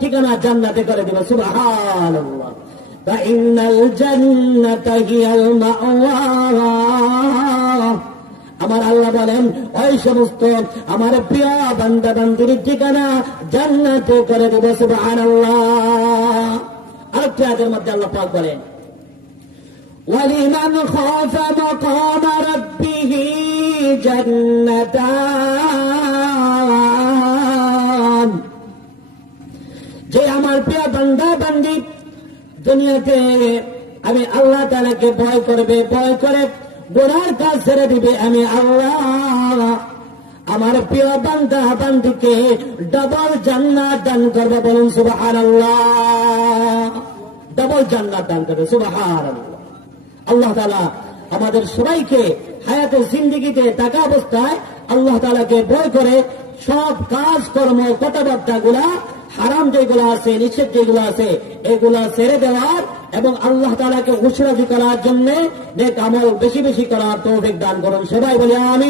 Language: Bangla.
ঠিকানা জান্নাতে করে দিবে। সুবহানাল্লাহ। ফাইন্নাল জান্নাতা হিয়াল মাওয়া। আমার আল্লাহ বলেন ওই সমস্ত আমার প্রিয় বান্দা বান্দির ঠিকানা জান্নাতে করে দেবে। সুবহানাল্লাহ। আরেকটি আয়াতের মধ্যে আল্লাহ পাক বলেন ওয়ালিমান খাফা মাকাম রাব্বিহ জান্নাতান। যে আমার প্রিয় বান্দা বান্দি দুনিয়াতে আমি আল্লাহ তাআলাকে ভয় করবে, ভয় করে গুনার কাজ ছেড়ে দিবে, আমি আল্লাহ আমার প্রিয় বান্দা বান্দিকে ডবল জান্নাত দান করবে। বলুন সুবহানাল্লাহ। ডবল জান্নাত দান করবে। সুবহানাল্লাহ। আল্লাহ তাআলা আমাদের সবাইকে হায়াতে জিন্দেগিতে থাকা অবস্থায় আল্লাহ তাআলাকে ভয় করে সব কাজ কর্ম কথাবার্তা গুলা হারাম যেগুলো আছে, নিষেধ যেগুলো আছে, এগুলা ছেড়ে দেওয়ার এবং আল্লাহ তাআলাকে খুশি রাজি করার জন্য নেক আমল বেশি বেশি করার তৌফিক দান করুন। সবাই বলি আমিন।